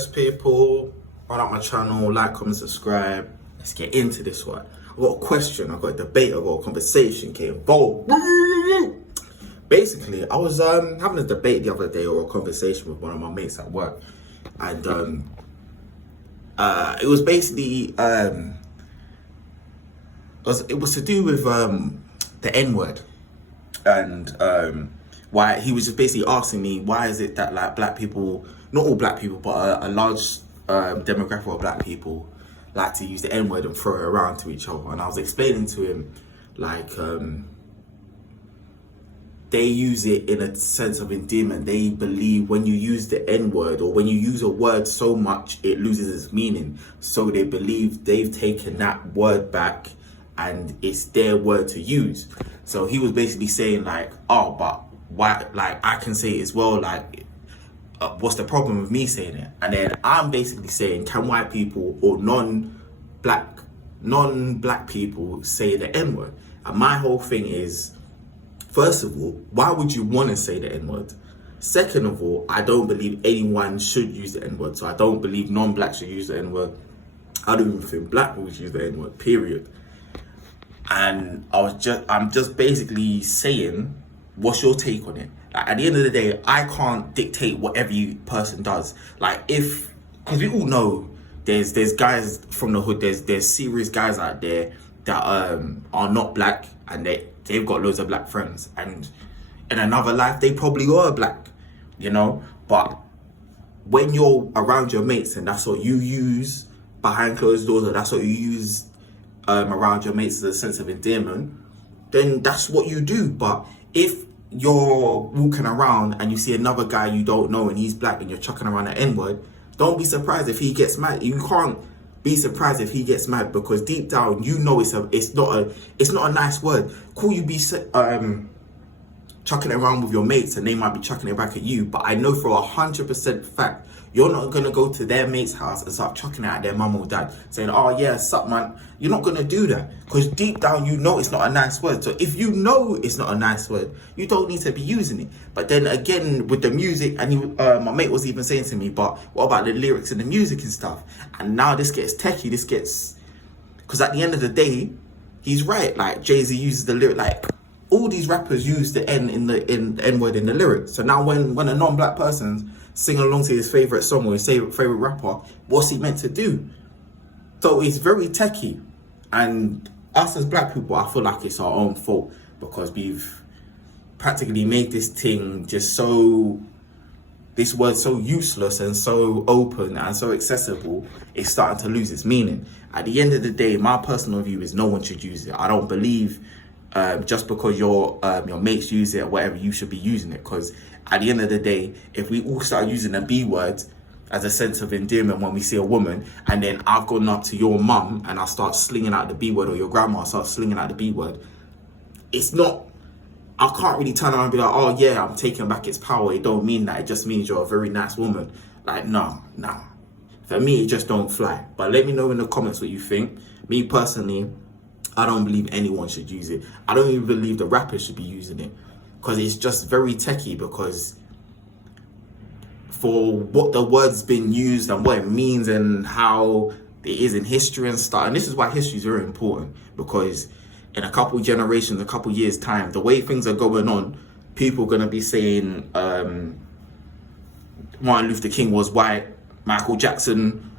Yes, people, run up my channel, like, comment, subscribe. Let's get into this one. I've got a question, I've got a debate, I've got a conversation, get involved. Basically, I was having a debate the other day or a conversation with one of my mates at work. And it was basically, it was to do with the N-word. And why he was just basically asking me, why is it that like black people, not all black people, but a large demographic of black people like to use the N-word and throw it around to each other. And I was explaining to him, like, they use it in a sense of endearment. They believe when you use the N-word or when you use a word so much, it loses its meaning. So they believe they've taken that word back and it's their word to use. So he was basically saying like, oh, but why, like, I can say it as well, like, what's the problem with me saying it? And then I'm basically saying, can white people or non-black people say the N-word? And my whole thing is, first of all, why would you want to say the N-word? Second of all, I don't believe anyone should use the N-word. So I don't believe non-black should use the N-word. I don't even think black people should use the N-word, period. And I'm just basically saying, what's your take on it? Like, at the end of the day, I can't dictate what every person does. Like, because we all know there's guys from the hood, there's serious guys out there that are not black and they've got loads of black friends, and in another life they probably were black, you know. But when you're around your mates and that's what you use behind closed doors, or that's what you use around your mates as a sense of endearment, then that's what you do. But if you're walking around and you see another guy you don't know and he's black and you're chucking around the N-word, don't be surprised if he gets mad. You can't be surprised if he gets mad, because deep down you know it's not a nice word. Cool, you be chucking it around with your mates and they might be chucking it back at you, but I know for 100% fact you're not gonna go to their mate's house and start chucking it at their mum or dad saying, oh yeah, sup man. You're not gonna do that, because deep down you know it's not a nice word. So if you know it's not a nice word, you don't need to be using it. But then again, with the music, and my mate was even saying to me, but what about the lyrics and the music and stuff? And now this gets techie, because at the end of the day, he's right. Like, Jay-Z uses the lyric, like all these rappers use the N-word in the lyrics. So now when a non-black person's singing along to his favorite song or his favorite rapper, what's he meant to do? So it's very techie. And us as black people, I feel like it's our own fault, because we've practically made this thing this word so useless and so open and so accessible, it's starting to lose its meaning. At the end of the day, my personal view is no one should use it. I don't believe just because your mates use it or whatever, you should be using it. Because at the end of the day, if we all start using the B word as a sense of endearment when we see a woman, and then I've gone up to your mum and I start slinging out the B word, or your grandma starts slinging out the B word, I can't really turn around and be like, oh yeah, I'm taking back its power. It don't mean that. It just means you're a very nice woman. Like, no. For me, it just don't fly. But let me know in the comments what you think. Me personally, I don't believe anyone should use it. I don't even believe the rappers should be using it, because it's just very techie. Because for what the word's been used and what it means and how it is in history and stuff, and this is why history is very important, because in a couple generations, a couple years time, the way things are going on, people are going to be saying Martin Luther King was white, Michael Jackson